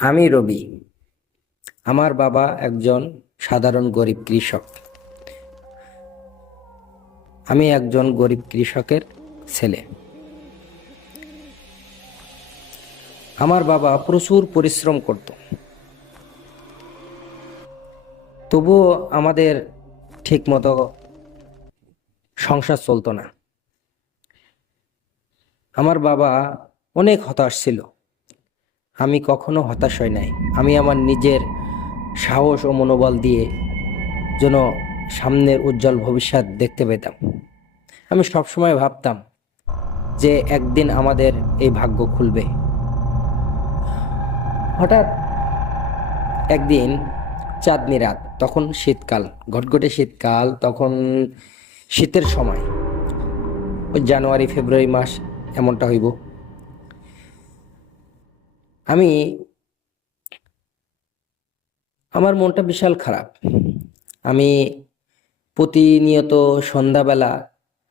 আমি রবি। আমার বাবা একজন সাধারণ গরিব কৃষক। আমি একজন গরিব কৃষকের ছেলে। আমার বাবা প্রচুর পরিশ্রম করত। তবুও আমাদের ঠিকমতো সংসার চলতো না। আমার বাবা অনেক হতাশ ছিল। আমি কখনো হতাশ হই নাই। আমি আমার নিজের সাহস ও মনোবল দিয়ে যেন সামনের উজ্জ্বল ভবিষ্যৎ দেখতে পেতাম। আমি সবসময় ভাবতাম যে একদিন আমাদের এই ভাগ্য খুলবে। হঠাৎ একদিন চাঁদনি রাত, তখন শীতকাল, ঘটঘটে শীতকাল, তখন শীতের সময়। ওই জানুয়ারি, ফেব্রুয়ারি মাস এমনটা হইব। আমি, আমার মনটা বিশাল খারাপ। আমি প্রতিনিয়ত সন্ধ্যাবেলা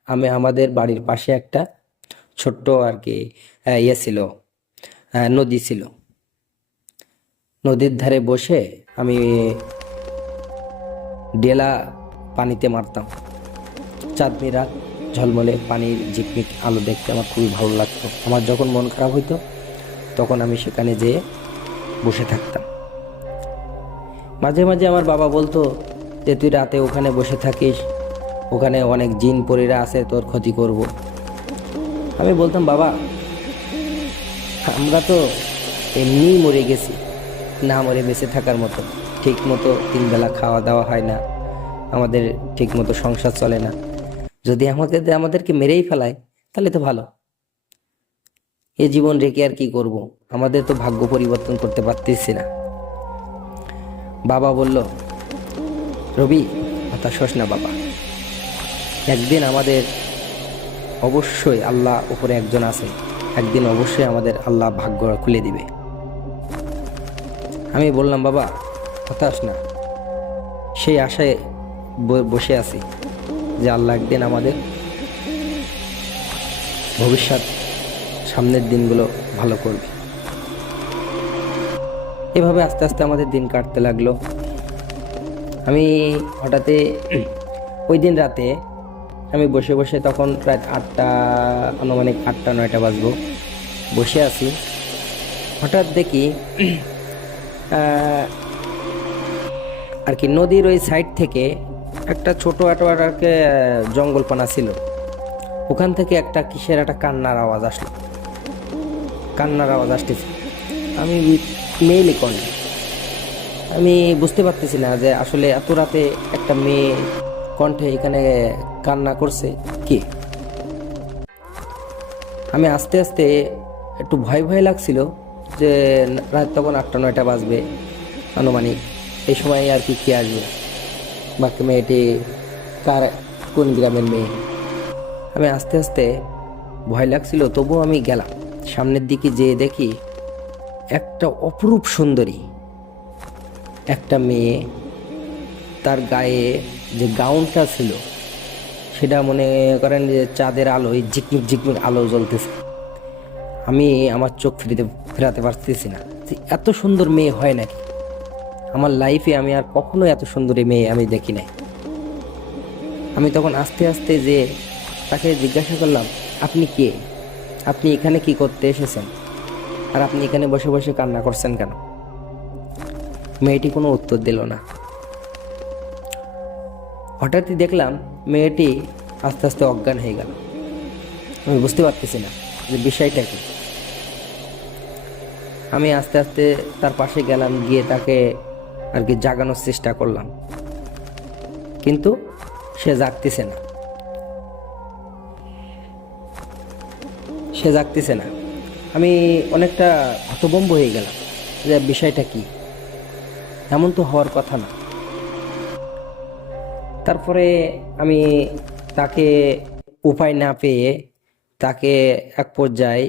আমি আমাদের বাড়ির পাশে একটা ছোট্ট আর কি ইয়ে ছিল নদী ছিল। নদীর ধারে বসে আমি ডেলা পানিতে মারতাম। চাঁদনি রাত ঝলমলে পানির ঝিকমিক আলো দেখতে আমার খুবই ভালো লাগতো। আমার যখন মন খারাপ হইতো তখন আমি সেখানে যেয়ে বসে থাকতাম। মাঝে মাঝে আমার বাবা বলতো যে, তুই রাতে ওখানে বসে থাকিস, ওখানে অনেক জিন পরীরা আছে, তোর ক্ষতি করব। আমি বলতাম, বাবা, আমরা তো এমনিই মরে গেছি, না মরে বেঁচে থাকার মতো। ঠিক মতো তিনবেলা খাওয়া দাওয়া হয় না, আমাদের ঠিক মতো সংসার চলে না। যদি আমাদের, আমাদেরকে মেরেই ফেলায়, তাহলে তো ভালো। এ জীবন রেখে আর কি করব? আমাদের তো ভাগ্য পরিবর্তন করতে পারতেছি না। বাবা বলল, রবি হতাশ হোস না বাবা। একদিন আমাদের অবশ্যই আল্লাহ উপরে একজন আছে। একদিন অবশ্যই আমাদের আল্লাহ ভাগ্য খুলে দিবে। আমি বললাম, বাবা হতাশ না। সেই আশায় বসে আছি যে আল্লাহ একদিন আমাদের ভবিষ্যৎ সামনের দিনগুলো ভালো করবে। এভাবে আস্তে আস্তে আমাদের দিন কাটতে লাগল। আমি হঠাৎই ওই দিন রাতে আমি বসে বসে তখন প্রায় আটটা, আনুমানিক আটটা, নয়টা বাজবো। বসে আছি। হঠাৎ দেখি আর কি নদীর ওই সাইড থেকে একটা ছোটো আটো আর জঙ্গলপানা ছিল। ওখান থেকে একটা কিসের একটা কান্নার আওয়াজ আসলো। কান্নার আওয়াজ আসতেছে। আমি মেয়েলি কন্যা আমি বুঝতে পারতেছি না যে আসলে এত রাতে একটা মেয়ে কণ্ঠে এখানে কান্না করছে কি? আমি আস্তে আস্তে একটু ভয় ভয় লাগছিল যে রাত তখন আটটা, নয়টা বাজবে আনুমানিক। এই সময় আর কি কে আসবে? বাকি মেয়েটি কার, কোন গ্রামের মেয়ে? আমি আস্তে আস্তে ভয় লাগছিল, তবুও আমি গেলাম। সামনের দিকে যেয়ে দেখি একটা অপরূপ সুন্দরী। একটা মেয়ে, তার গায়ে যে গাউনটা ছিল, সেটা মনে করেন যে চাঁদের আলোয় ঝিকমিক ঝিকমিক আলো জ্বলতেছে। আমি আমার চোখ ফিরিতে, ফেরাতে পারতেছি না যে এত সুন্দর মেয়ে হয় নাকি। আমার লাইফে আমি আর কখনো এত সুন্দরী মেয়ে আমি দেখি নাই। আমি তখন আস্তে আস্তে যে তাকে জিজ্ঞাসা করলাম, আপনি কে? আপনি এখানে কি করতে এসেছেন? আর আপনি এখানে বসে বসে কান্না করছেন কেন? মেয়েটি কোনো উত্তর দিল না। হঠাৎই দেখলাম মেয়েটি আস্তে আস্তে অজ্ঞান হয়ে গেল। আমি বুঝতে পারতেছি না যে বিষয়টা কি। আমি আস্তে আস্তে তার পাশে গেলাম, গিয়ে তাকে আর কি জাগানোর চেষ্টা করলাম। কিন্তু সে জাগতেছে না। সে জাগতেছে না। আমি অনেকটা হতবম্ব হয়ে গেলাম যে বিষয়টা কি? এমন তো হওয়ার কথা না। তারপরে আমি তাকে উপায় না পেয়ে তাকে এক পর্যায়ে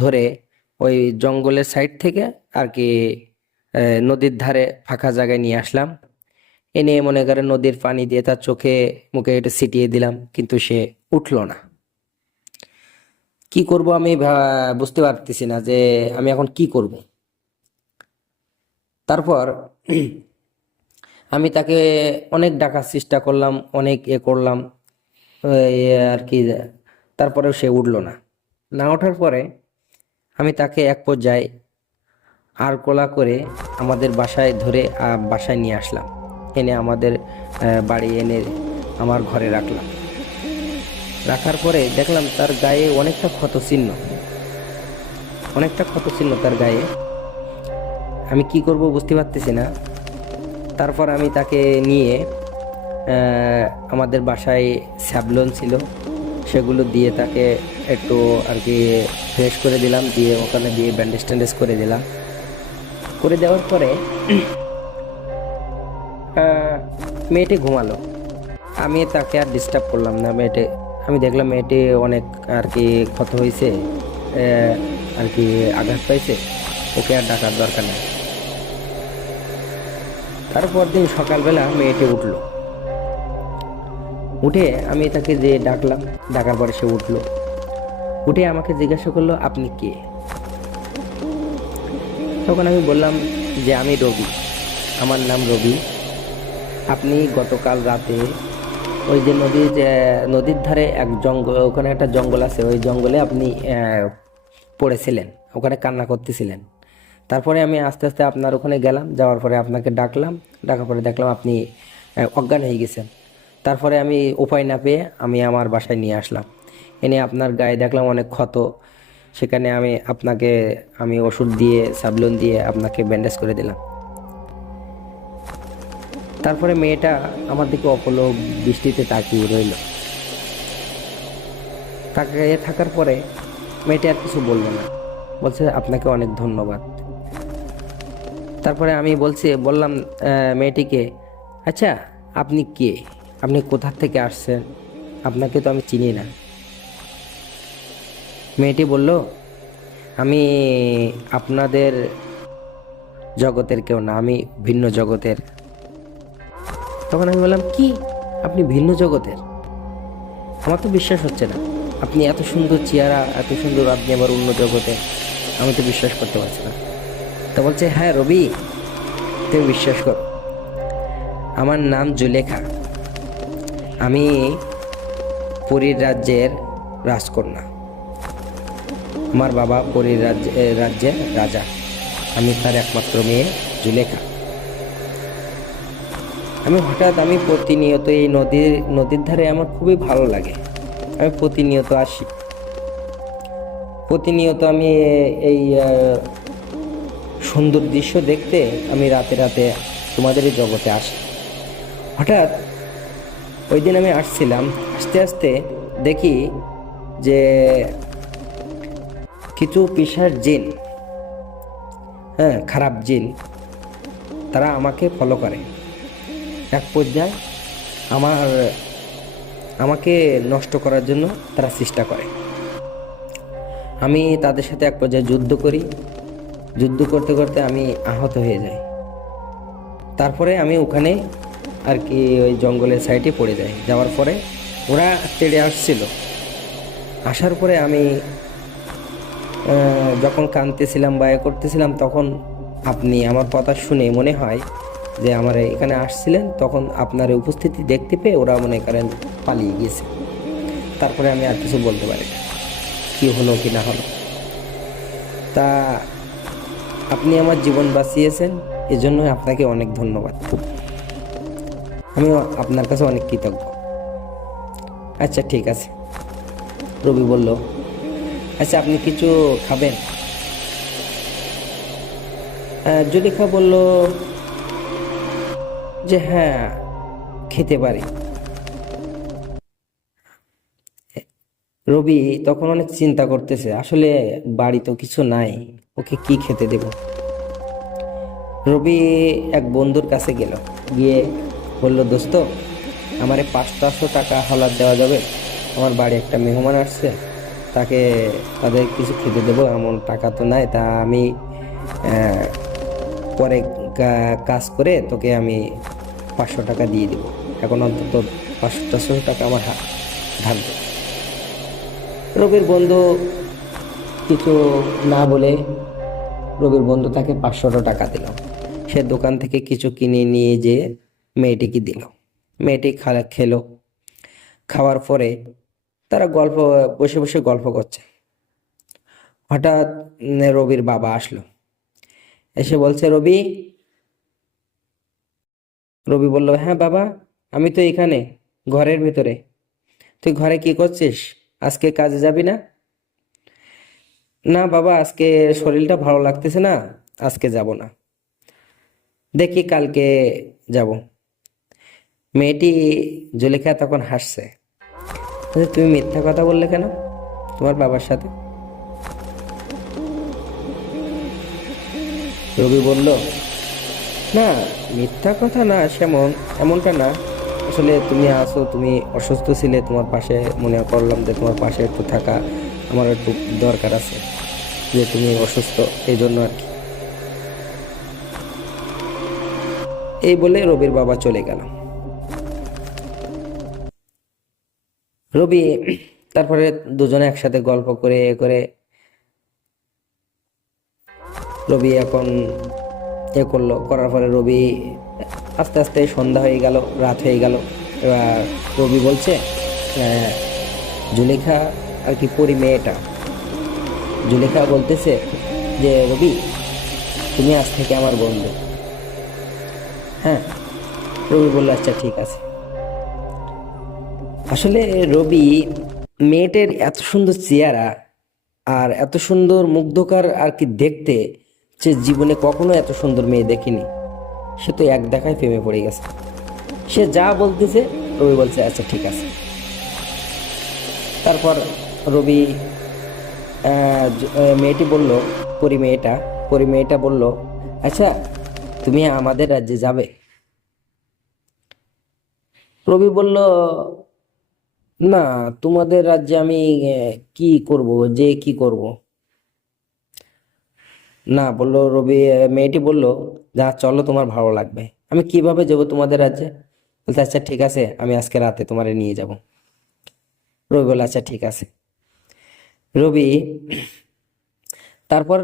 ধরে ওই জঙ্গলের সাইড থেকে আর কি নদীর ধারে ফাঁকা জায়গায় নিয়ে আসলাম। এনে মনে করে নদীর পানি দিয়ে তার চোখে মুখে এটা ছিটিয়ে দিলাম, কিন্তু সে উঠল না। কি করব আমি বুঝতে পারতেছি না যে আমি এখন কি করব। তারপর আমি তাকে অনেক ডাকার চেষ্টা করলাম, অনেক এ করলাম আর কি, তারপরেও সে উঠল না। না ওঠার পরে আমি তাকে এক পর্যায়ে আর কোলা করে আমাদের বাসায় ধরে বাসায় নিয়ে আসলাম। এনে আমাদের বাড়ি এনে আমার ঘরে রাখলাম। রাখার পরে দেখলাম তার গায়ে অনেকটা ক্ষত চিহ্ন অনেকটা ক্ষত চিহ্ন তার গায়ে। আমি কি করব বুঝতে পারতেছি না। তারপর আমি তাকে নিয়ে আমাদের বাসায় স্যাবলন ছিল। সেগুলো দিয়ে তাকে একটু আর কি ফ্রেশ করে দিলাম, দিয়ে ওখানে দিয়ে ব্যান্ডেজ ট্যান্ডেজ করে দিলাম। করে দেওয়ার পরে মেয়েটি ঘুমালো। আমি তাকে আর ডিস্টার্ব করলাম না, মেয়েটি আমি দেখলাম মেয়েটি অনেক আর কি ক্ষত হয়েছে আর কি আঘাত পাইছে। ওকে আর ডাকার দরকার নেই। তারপর দিন সকালবেলা মেয়েটি উঠল। উঠে আমি তাকে যে ডাকলাম, ডাকার পরে সে উঠল। উঠে আমাকে জিজ্ঞাসা করল, আপনি কে? তখন আমি বললাম যে, আমি রবি। আমার নাম রবি। আপনি গতকাল রাতে ওই যে নদীর নদীর ধারে এক জঙ্গল ওখানে একটা জঙ্গল আছে, ওই জঙ্গলে আপনি পড়েছিলেন, ওখানে কান্না করতেছিলেন। তারপরে আমি আস্তে আস্তে আপনার ওখানে গেলাম, যাওয়ার পরে আপনাকে ডাকলাম, ডাকার পরে দেখলাম আপনি অজ্ঞান হয়ে গেছেন। তারপরে আমি উপায় না পেয়ে আমি আমার বাসায় নিয়ে আসলাম। এনে আপনার গায়ে দেখলাম অনেক ক্ষত। সেখানে আমি আপনাকে, আমি ওষুধ দিয়ে, সাবলুন দিয়ে আপনাকে ব্যান্ডেজ করে দিলাম। তারপরে মেয়েটা আমার দিকে অপলক বৃষ্টিতে তাকিয়ে রইল। তাকিয়ে থাকার পরে মেয়েটা আর কিছু বলল না। বলছে, আপনাকে অনেক ধন্যবাদ। তারপরে আমি বলছি, বললাম মেয়েটিকে আচ্ছা আপনি কে? আপনি কোথা থেকে আসছেন? আপনাকে তো আমি চিনি না। মেয়েটি বলল, আমি আপনাদের জগতের কেউ না, আমি ভিন্ন জগতের। তখন আমি বললাম, কি? আপনি ভিন্ন জগতের? আমার তো বিশ্বাস হচ্ছে না। আপনি এত সুন্দর চেহারা, এত সুন্দর আপনি আবার অন্য জগতে, আমি তো বিশ্বাস করতে পারছি না। তো বলছে হ্যাঁ রবি, তুমি বিশ্বাস কর। আমার নাম জুলেখা। আমি পুরীর রাজ্যের রাজকন্যা। আমার বাবা পুরীর রাজ্যে, রাজ্যের রাজা। আমি তার একমাত্র মেয়ে জুলেখা। আমি হঠাৎ আমি প্রতিনিয়ত এই নদীর নদীর ধারে আমার খুবই ভালো লাগে। আমি প্রতিনিয়ত আসি। প্রতিনিয়ত আমি এই সুন্দর দৃশ্য দেখতে আমি রাতে রাতে তোমাদের জগতে আসি। হঠাৎ ওই দিন আমি আসছিলাম, আস্তে আস্তে দেখি যে কিছু পেশার জিন হ্যাঁ খারাপ জিন, তারা আমাকে ফলো করে। এক পর্যায়ে আমার, আমাকে নষ্ট করার জন্য তারা চেষ্টা করে। আমি তাদের সাথে এক পর্যায়ে যুদ্ধ করি। যুদ্ধ করতে করতে আমি আহত হয়ে যাই। তারপরে আমি ওখানে আর কি ওই জঙ্গলের সাইডে পড়ে যাই। যাওয়ার পরে ওরা তেড়ে আসছিল। আসার পরে আমি যখন কাঁদতেছিলাম বা এ করতেছিলাম তখন আপনি আমার কথা শুনে মনে হয় যে আমার এখানে আসছিলেন তখন আপনার উপস্থিতি দেখতে পেয়ে ওরা মনে করেন পালিয়ে গিয়েছে। তারপরে আমি আর কিছু বলতে পারি কি হলো কি না হলো? তা আপনি আমার জীবন বাঁচিয়েছেন এজন্য আপনাকে অনেক ধন্যবাদ। আমি আপনার কাছে অনেক কৃতজ্ঞ। আচ্ছা ঠিক আছে। রবি বলল আচ্ছা আপনি কিছু খাবেন? আহ, জুলেখা বলল যে হ্যাঁ খেতে পারি। রবি তখন অনেক চিন্তা করতেছে, আসলে বাড়ি তো কিছু নাই, ওকে কি খেতে দেব? রবি এক বন্ধুর কাছে গেল, গিয়ে বলল, দোস্ত, আমারে পাঁচটাশো টাকা হালাত দেওয়া যাবে, আমার বাড়ি একটা মেহমান আসছে, তাকে, তাদের কিছু খেতে দেবো, এমন টাকা তো নাই, তা আমি পরে কাজ করে তোকে আমি পাঁচশো টাকা দিয়ে দেবো। এখন অন্তত পাঁচশো, চারশো টাকা আমার হাত রবির বন্ধু কিছু না বলে রবির বন্ধু তাকে পাঁচশোটা টাকা দিল সে দোকান থেকে কিছু কিনে নিয়ে যেয়ে মেয়েটিকে দিল। মেয়েটি খালা খেলো। খাওয়ার পরে তারা গল্প, বসে বসে গল্প করছে। হঠাৎ রবির বাবা আসলো। এসে বলছে, রবি রবি বলল হ্যাঁ বাবা আমি তো এখানে ঘরের ভিতরে। তুই ঘরে কি করছিস? আজকে কাজে যাবি না? না বাবা আজকে শরীরটা ভালো লাগতেছে না আজকে যাব না। দেখি কালকে যাব। মেয়েটি জুলেখা তখন হাসছে। বলছে, তুমি মিথ্যা কথা বললে কেন তোমার বাবার সাথে? রবি বলল না, মিথ্যা কথা না, সেমন, এমনটা না। আসলে তুমি আসো তুমি অসুস্থ ছিলে, তোমার পাশে মনে করলাম যে তোমার পাশে একটু থাকা আমার একটু দরকার আছে, যে তুমি অসুস্থ, এই জন্য আর কি। এই বলে রবির বাবা চলে গেল। রবি, তারপরে দুজনে একসাথে গল্প করে করে রবি এখন এ করল। করার পরে রবি আস্তে আস্তে সন্ধ্যা হয়ে গেল, রাত হয়ে গেল। এবার রবি বলছে জুলেখা আর কি পরি মেয়েটা। জুলেখা বলতেছে যে, রবি, তুমি আজ থেকে আমার বন্ধু। হ্যাঁ? রবি বলল আচ্ছা ঠিক আছে। আসলে রবি মেয়েটের এত সুন্দর চেহারা আর এত সুন্দর মুগ্ধকর আর কি দেখতে সে জীবনে কখনো এত সুন্দর মেয়ে দেখিনি, সে তো এক দেখায় প্রেমে পড়ে গেছে। সে যা বলতেছে, রবি বলছে আচ্ছা ঠিক আছে। তারপর রবি মেয়েটি বলল, পরি মেয়েটা পরি মেয়েটা বলল আচ্ছা তুমি আমাদের রাজ্যে যাবে? রবি বলল, না, তোমাদের রাজ্যে আমি কি করব? যে কি করব? না, বলল, রবি মেয়েটি বলল, যা, চলো, তোমার ভালো লাগবে। আমি কীভাবে যাব তোমাদের রাজ্যে? বলতে আচ্ছা ঠিক আছে, আমি আজকে রাতে তোমারে নিয়ে যাব। রবি বলল আচ্ছা ঠিক আছে। রবি, তারপর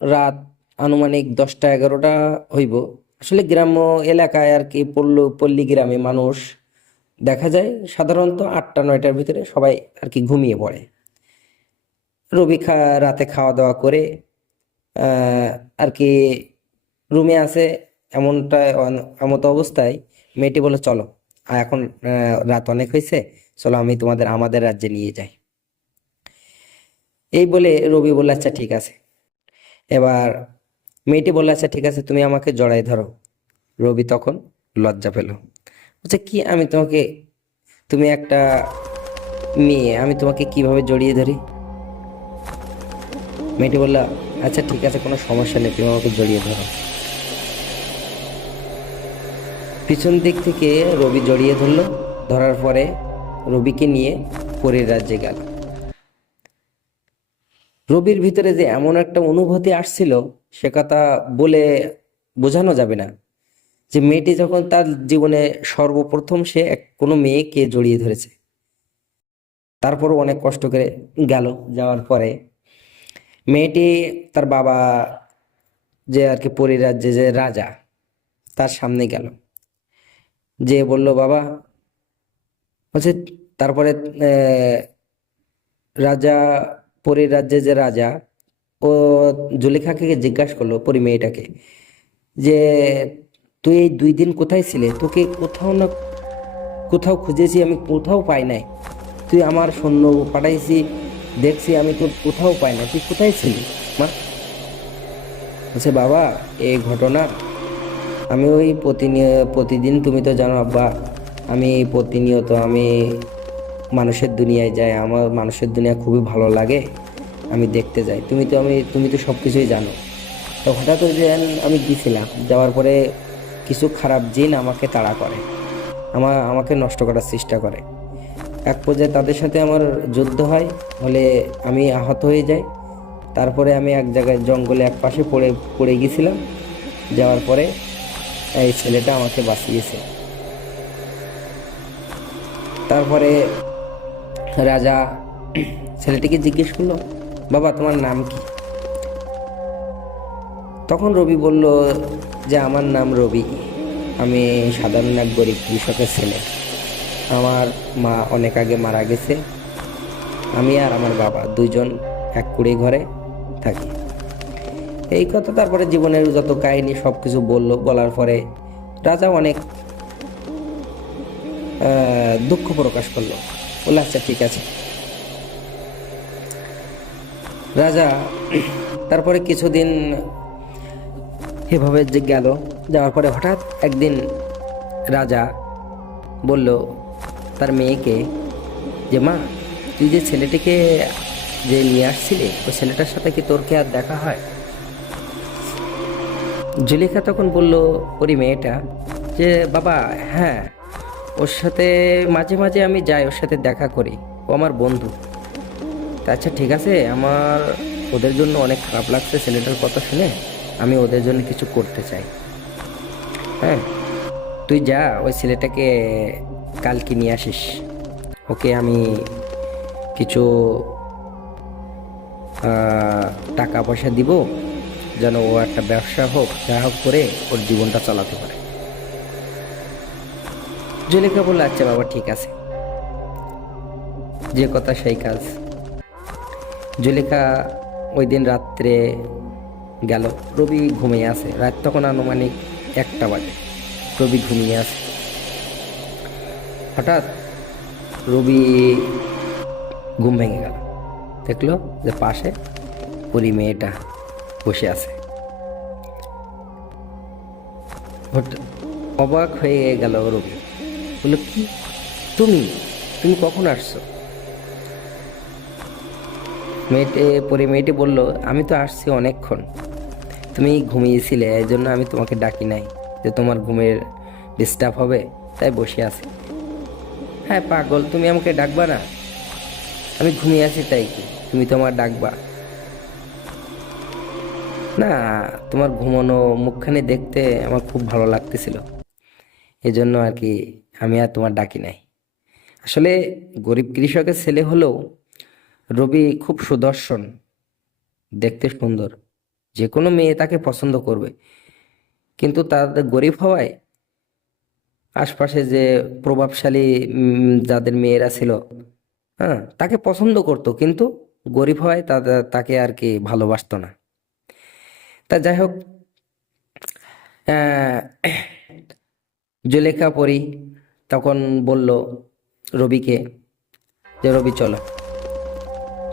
রাত আনুমানিক দশটা, এগারোটা হইব। আসলে গ্রাম্য এলাকায় আর কি পল্ল, পল্লী গ্রামে মানুষ, দেখা যায়, সাধারণত আটটা, নয়টার ভিতরে সবাই আর কি ঘুমিয়ে পড়ে। রবি খা, রাতে খাওয়া দাওয়া করে আর কি রুমে আছে এমনটা এমতো অবস্থায়। মেয়েটি বলে চলো এখন রাত অনেক হয়েছে চলো আমি তোমাদের আমাদের রাজ্যে নিয়ে যাই। এই বলে রবি বলল আচ্ছা ঠিক আছে। এবার মেয়েটি বলল আচ্ছা ঠিক আছে, তুমি আমাকে জড়াই ধরো। রবি তখন লজ্জা পেল। বলছে, কি, আমি তোমাকে, তুমি একটা মেয়ে, আমি তোমাকে কীভাবে জড়িয়ে ধরি? মেয়েটি বলল আচ্ছা ঠিক আছে, কোনো সমস্যা নেই, তুমি আমাকে জড়িয়ে ধরো। পিছন দিক থেকে রবি জড়িয়ে ধরলো, ধরার পরে রবিকে নিয়ে পরীর রাজ্যে গেল। রবির ভিতরে যে এমন একটা অনুভূতি আসছিল, সে কথা বলে বোঝানো যাবে না। যে মেয়েটি যখন তার জীবনে সর্বপ্রথম সে এক, কোনো মেয়েকে জড়িয়ে ধরেছে। তারপরও অনেক কষ্ট করে গেল, যাওয়ার পরে মেয়েটি তার বাবা যে আর কি পরিরাজ্যে যে রাজা, তার সামনে গেল। যে বলল, বাবা, বলছে, তারপরে রাজা, পরীর রাজ্যে যে রাজা, ও জুলেখাকে জিজ্ঞাসা করল, পরি মেয়েটাকে, যে, তুই এই দুই দিন কোথায় ছিলে? তোকে কোথাও না, কোথাও খুঁজেছি, আমি কোথাও পাই নাই। তুই আমার সৈন্য পাঠাইছি দেখছি আমি তোর কোথাও পাই না। তুই কোথায় ছিলি? মা? বলছে বাবা, এই ঘটনা। আমি ওই প্রতিনিয়ত প্রতিদিন, তুমি তো জানো আব্বা, আমি প্রতিনিয়ত আমি মানুষের দুনিয়ায় যাই। আমার মানুষের দুনিয়া খুবই ভালো লাগে, আমি দেখতে যাই। তুমি তো আমি তুমি তো সব কিছুই জানো। তো হঠাৎ ওই দিন আমি গিয়েছিলাম। যাওয়ার পরে কিছু খারাপ জিন আমাকে তাড়া করে। আমার আমাকে নষ্ট করার চেষ্টা করে। এক পর্যায়ে তাদের সাথে আমার যুদ্ধ হয়, হলে আমি আহত হয়ে যাই। তারপরে আমি এক জায়গায় জঙ্গলে এক পাশে পড়ে পড়ে গেছিলাম। যাওয়ার পরে এই ছেলেটা আমাকে বাঁচিয়েছে। তারপরে রাজা ছেলেটিকে জিজ্ঞেস করল, বাবা, তোমার নাম কি? তখন রবি বলল, যে আমার নাম রবি। আমি সাধারণ এক গরিব কৃষকের ছেলে। আমার মা অনেক আগে মারা গেছে। আমি আর আমার বাবা দুইজন এক কুড়ি ঘরে থাকি। এই কথা তারপরে জীবনের যত কাহিনী সব কিছু বলল, বলার পরে রাজা অনেক দুঃখ প্রকাশ করল। বলল আচ্ছা ঠিক আছে। রাজা তারপরে কিছুদিন এভাবে যে গেল, যাওয়ার পরে হঠাৎ একদিন রাজা বলল তার মেয়েকে, যে মা, তুই যে ছেলেটিকে যে নিয়ে আসছিলি, ওই ছেলেটার সাথে কি তোর কি আর দেখা হয়? জুলেখা তখন বলল ওরি মেয়েটা। যে, বাবা হ্যাঁ ওর সাথে মাঝে মাঝে আমি যাই, ওর সাথে দেখা করি। ও আমার বন্ধু। আচ্ছা ঠিক আছে, আমার ওদের জন্য অনেক খারাপ লাগছে ছেলেটার কথা শুনে, আমি ওদের জন্য কিছু করতে চাই। হ্যাঁ তুই যা, ওই ছেলেটাকে কালকে নিয়ে আসিস। ওকে আমি কিছু টাকা পয়সা দিব, যেন ও একটা ব্যবসা হোক, যা হোক করে ওর জীবনটা চালাতে পারে। জলিকা বলল আচ্ছা বাবা, ঠিক আছে। যে কথা সেই কাজ। জলিকা ওই দিন রাত্রে গেল। রবি ঘুমিয়ে আছে। রাত তখন আনুমানিক একটা বাজে। রবি ঘুমিয়ে আছে। হঠাৎ রবি ঘুম ভেঙে গেল। দেখল যে পাশে পুরী মেয়েটা বসে আছে। অবাক হয়ে গেল রবি। বলল, কি? তুমি? তুমি কখন আসছো? মেয়েটি পরে মেয়েটি বলল, আমি তো আসছি অনেকক্ষণ। তুমি ঘুমিয়েছিলে এই জন্য আমি তোমাকে ডাকি নাই যে তোমার ঘুমের ডিস্টার্ব হবে, তাই বসে আছি। হ্যাঁ পাগল, তুমি আমাকে ডাকবা না? আমি ঘুমিয়ে আছি তাই কি? তুমি তো আমার ডাকবা। না, তোমার ঘুমানো মুখখানি দেখতে আমার খুব ভালো লাগতেছিল। এই জন্য আর কি আমি আর তোমার ডাকি নাই। আসলে গরিব কৃষকের ছেলে হলেও রবি খুব সুদর্শন, দেখতে সুন্দর। যে কোনো মেয়ে তাকে পছন্দ করবে। কিন্তু তাদের গরিব হওয়ায় আশপাশে যে প্রভাবশালী যাদের মেয়েরা ছিল হ্যাঁ তাকে পছন্দ করতো, কিন্তু গরিব হওয়ায় তাদের তাকে আর কি ভালোবাসতো না। তা যাই হোক জুলেখা পরি তখন বলল রবিকে যে, রবি, চলো।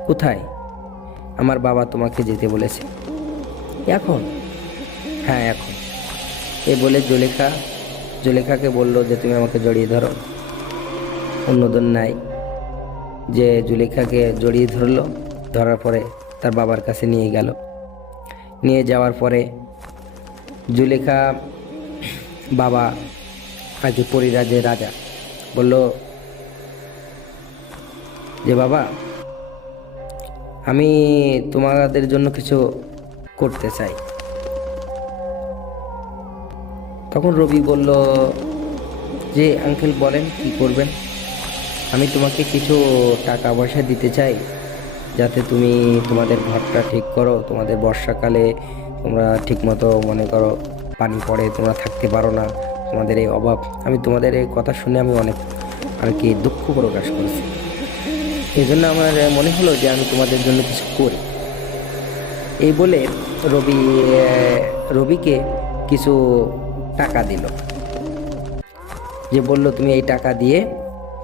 কোথায়? আমার বাবা তোমাকে যেতে বলেছে। এখন? হ্যাঁ এখন। এ বলে জুলেখা জুলেখাকে বলল যে, তুমি আমাকে জড়িয়ে ধরো। অন্যজন নাই যে জুলেখাকে জড়িয়ে ধরলো, ধরার পরে তার বাবার কাছে নিয়ে গেল। নিয়ে যাওয়ার পরে জুলেখা বাবা আজ পরিরাজের রাজা বলল, যে বাবা, আমি তোমাদের জন্য কিছু করতে চাই। তখন রবি বলল, যে আঙ্কেল বলেন কি করবেন? আমি তোমাকে কিছু টাকা পয়সা দিতে চাই, যাতে তুমি তোমাদের ঘরটা ঠিক করো, তোমাদের বর্ষাকালে তোমরা ঠিকমতো মনে করো পানি পড়ে, তোমরা থাকতে পারো না, তোমাদের এই অভাব। আমি তোমাদের এই কথা শুনে আমি অনেক আর কি দুঃখ প্রকাশ করেছি। এই জন্য আমার মনে হলো যে আমি তোমাদের জন্য কিছু করি। এই বলে রবি রবিকে কিছু টাকা দিল। যে বলল, তুমি এই টাকা দিয়ে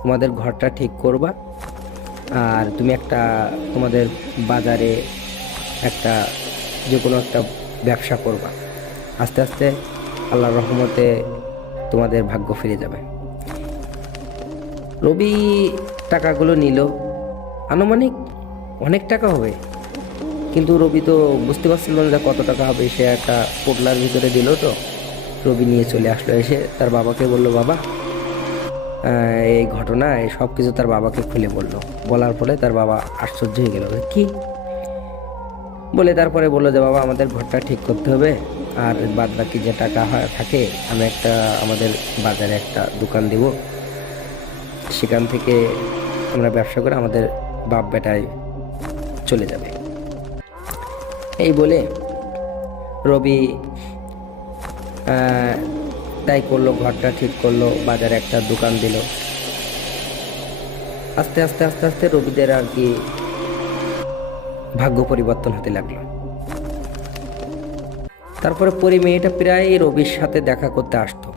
তোমাদের ঘরটা ঠিক করবা আর তুমি একটা তোমাদের বাজারে একটা যে কোনো একটা ব্যবসা করবা। আস্তে আস্তে আল্লাহর রহমতে তোমাদের ভাগ্য ফিরে যাবে। রবি টাকাগুলো নিল। আনুমানিক অনেক টাকা হবে। কিন্তু রবি তো বুঝতে পারছিল না কত টাকা হবে। সে একটা পোটলার ভিতরে দিল তো। রবি নিয়ে চলে আসলো। এসে তার বাবাকে বলল, বাবা এই ঘটনা, এই সব কিছু তার বাবাকে খুলে বলল। বলার ফলে তার বাবা আশ্চর্য হয়ে গেল। কি? বলে তারপরে বলল যে, বাবা, আমাদের ঘরটা ঠিক করতে হবে। আর বাদ বাকি যে টাকা হয়, থাকে, আমি একটা, আমাদের বাজারে একটা দোকান দিব। সেখান থেকে আমরা ব্যবসা করে আমাদের বাপ বেটায় চলে যাবে। এই বলে রবি তাই করল, ঘরটা ঠিক করল, বাজারে একটা দোকান দিল। আস্তে আস্তে আস্তে আস্তে রবিদের আর কি ভাগ্য পরিবর্তন হতে লাগল। তারপরে পরি মেয়েটা প্রায় রবির সাথে দেখা করতে আসতো।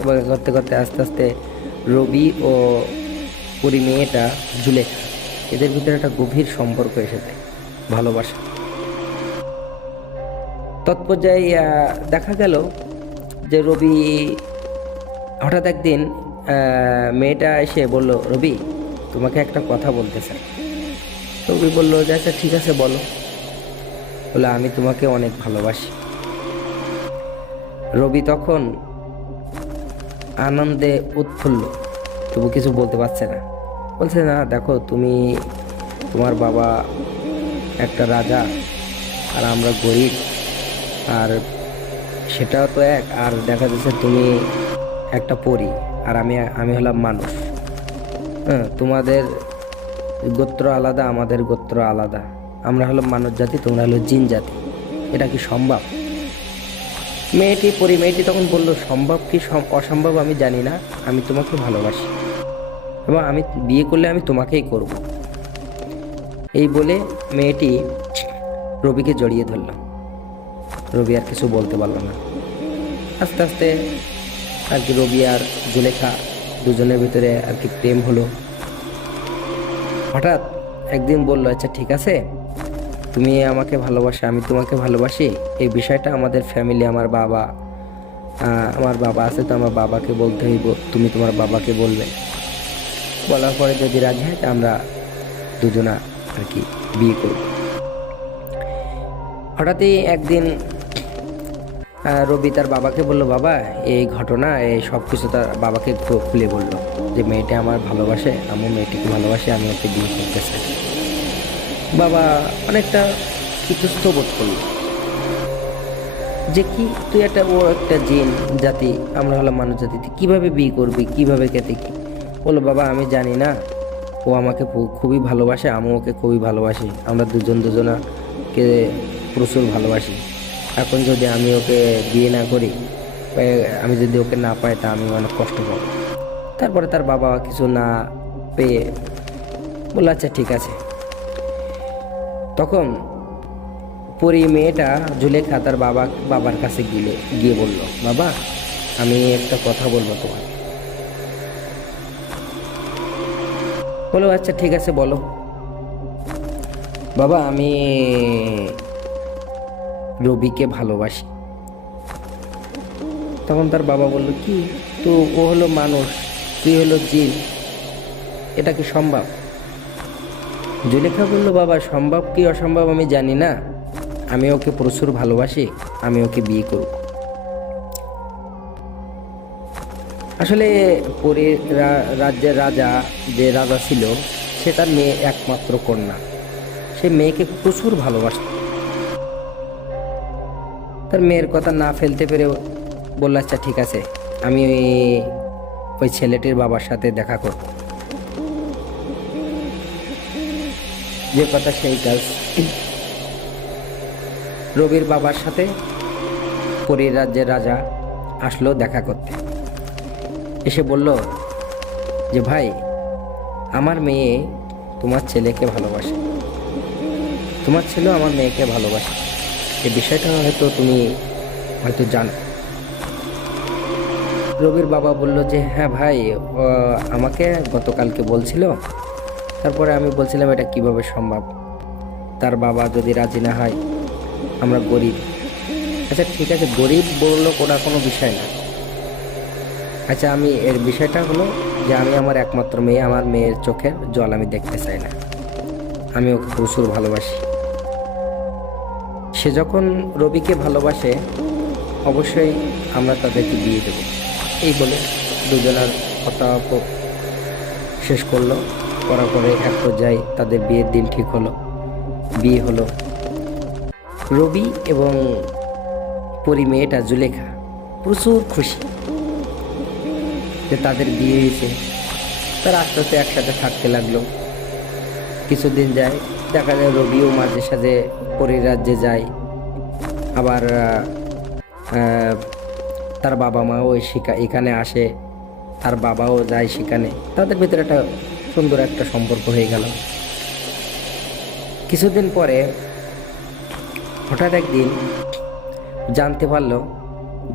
এবং করতে করতে, আস্তে আস্তে রবি ও পরি মেয়েটা জুলেখা এদের ভিতরে একটা গভীর সম্পর্ক এসে যায় ভালোবাসা। তৎপর্যায়ে দেখা গেল যে রবি হঠাৎ একদিন মেয়েটা এসে বলল, রবি, তোমাকে একটা কথা বলতে চাই। রবি বলল, যে আচ্ছা ঠিক আছে, বলো। বলে, আমি তোমাকে অনেক ভালোবাসি। রবি তখন আনন্দে উৎফুল্ল। তবু কিছু বলতে পারছে না। বলছে, না, দেখো, তুমি, তোমার বাবা একটা রাজা, আর আমরা গরিব। আর সেটাও তো এক, আর দেখা যাচ্ছে তুমি একটা পরী, আর আমি আমি হলাম মানুষ। হ্যাঁ তোমাদের গোত্র আলাদা, আমাদের গোত্র আলাদা। আমরা হলো মানব জাতি, তোমরা হলো জিন জাতি। এটা কি সম্ভব? মেয়েটি পরি, মেয়েটি তখন বলল, সম্ভব কি অসম্ভব আমি জানি না, আমি তোমাকে ভালোবাসি। এবং আমি বিয়ে করলে আমি তোমাকেই করব। এই বলে মেয়েটি রবিকে জড়িয়ে ধরল। রবি আর কিছু বলতে পারল না। আস্তে আস্তে আর কি রবি আর জুলেখা দুজনের ভিতরে আর কি প্রেম হলো। হঠাৎ একদিন বলল আচ্ছা ঠিক আছে, তুমি আমাকে ভালোবাসো, আমি তোমাকে ভালোবাসি। এই বিষয়টা আমাদের ফ্যামিলি আমার বাবা আমার বাবা আছে তো আমার বাবাকে বলতে হইব, তুমি তোমার বাবাকে বলবে। বলার পরে যদি রাজি হয় আমরা দুজনা আর কি বিয়ে করব। হঠাৎই একদিন রবি তার বাবাকে বলল, বাবা, এই ঘটনা, এই সব কিছু তার বাবাকে খুলে বলল যে, মেয়েটা আমার ভালোবাসে আমি মেয়েটিকে ভালোবাসি, আমি ওকে বিয়ে করতে চাই। বাবা অনেকটা ইতস্ত বোধ করল। যে কি, তুই একটা ও একটা জিন, জাতি, আমরা হলো মানুষ জাতি কীভাবে বিয়ে করবি, কীভাবে কেতে কি? বলল, বাবা, আমি জানি না। ও আমাকে খুবই ভালোবাসে আমি ওকে খুবই ভালোবাসি। আমরা দুজন দুজনাকে প্রচুর ভালোবাসি। এখন যদি আমি ওকে বিয়ে না করি আমি যদি ওকে না পাই, তা আমি অনেক কষ্ট পাবো। তারপরে তার বাবা কিছু না পেয়ে বলল আচ্ছা ঠিক আছে। তখন পরি মেয়েটা জুলেখা তার বাবা, বাবার কাছে গিয়ে গিয়ে বলল, বাবা, আমি একটা কথা বলব তোমার বলো আচ্ছা ঠিক আছে, বলো। বাবা, আমি রবিকে ভালোবাসি। তখন তার বাবা বলল, কি? তো ও হলো মানুষ, তুই হলো জিন। এটা কি সম্ভব? জুলেখা বলল, বাবা, সম্ভব কি অসম্ভব আমি জানি না। আমি ওকে প্রচুর ভালোবাসি, আমি ওকে বিয়ে করব। আসলে পরে রাজ্যের রাজা, যে রাজা ছিল, সে তার মেয়ে একমাত্র কন্যা। সে মেয়েকে প্রচুর ভালোবাসত। তার মেয়ের কথা না ফেলতে পেরে বলল আচ্ছা ঠিক আছে, আমি ওই- ছেলেটির বাবার সাথে দেখা করব যে কথা সেই কাজ রবির বাবার সাথে পরীর রাজ্যের রাজা আসলো দেখা করতে। এসে বলল যে, ভাই, আমার মেয়ে তোমার ছেলেকে ভালোবাসে। তোমার ছেলেও আমার মেয়েকে ভালোবাসে। এই বিষয়টা হয়তো তুমি হয়তো জানো, রবির বাবা বলল যে হ্যাঁ ভাই আমাকে গতকালকে বলছিল, তারপরে আমি বলছিলাম এটা কীভাবে সম্ভব? তার বাবা যদি রাজি না হয়, আমরা গরিব। আচ্ছা ঠিক আছে, গরিব বলল ওটা কোনো বিষয় না। আচ্ছা আমি, এর বিষয়টা হলো যে, আমি আমার একমাত্র মেয়ে, আমার মেয়ের চোখের জল আমি দেখতে চাই না। আমি ওকে প্রচুর ভালোবাসি। সে যখন রবিকে ভালোবাসে, অবশ্যই আমরা তাদেরকে বিয়ে দেব। এই বলে দুজনের কথা শেষ করল। করার পরে এক পর্যায়ে তাদের বিয়ের দিন ঠিক হলো। বিয়ে হলো রবি এবং পরি মেয়েটা জুলেখা। প্রচুর খুশি যে তাদের বিয়ে হয়েছে। তারা আস্তে আস্তে একসাথে থাকতে লাগল। কিছুদিন যায় দেখা যায় রবিও মাঝে সাঝে পরির রাজ্যে যায়। আবার তার বাবা মাও শিকা এখানে আসে, তার বাবাও যায় সেখানে। তাদের ভিতরে একটা সুন্দর একটা সম্পর্ক হয়ে গেল। কিছুদিন পরে হঠাৎ একদিন জানতে পারল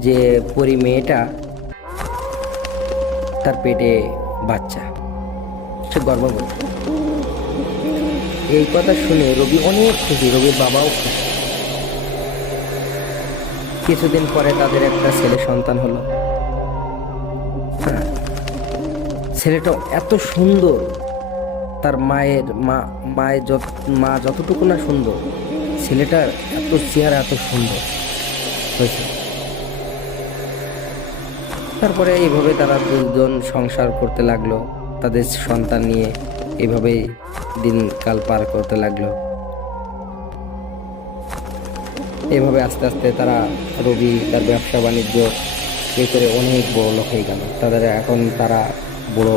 যে পরি মেয়েটা তার পেটে বাচ্চা। সে গর্ভবতী। এই কথা শুনে রবি অনেক খুশি। রবির বাবাও খুশি। কিছুদিন পরে তাদের একটা ছেলে সন্তান হলো। ছেলেটা এত সুন্দর। তার মায়ের মা, মায়ের যত, মা যতটুকু না সুন্দর, ছেলেটার এত চেহারা এত সুন্দর। হয়েছে তারপরে এইভাবে তারা দুজন সংসার করতে লাগল, তাদের সন্তান নিয়ে। এইভাবেই দিনকাল পার করতে লাগল। এইভাবে আস্তে আস্তে তারা রবি, তার ব্যবসা বাণিজ্য এ করে অনেক বড় লোক হয়ে গেল। তাদের এখন তারা বড়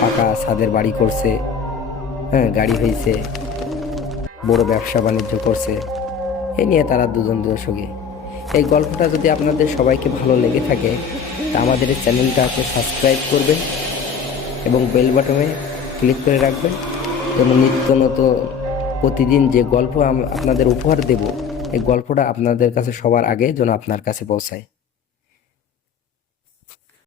পাকা ছাদের বাড়ি করছে হ্যাঁ গাড়ি হয়েছে বড় ব্যবসা বাণিজ্য করছে। এই নিয়ে তারা দুজন দুজন সুখী এই গল্পটা যদি আপনাদের সবাইকে ভালো লেগে থাকে, তা আমাদের এই চ্যানেলটাকে সাবস্ক্রাইব করবেন এবং বেল বাটনে ক্লিক করে রাখবেন। যেন নিত্য নতুন প্রতিদিন যে গল্প আপনাদের উপহার দেব, এই গল্পটা আপনাদের কাছে সবার আগে যেন আপনার কাছে পৌঁছায়।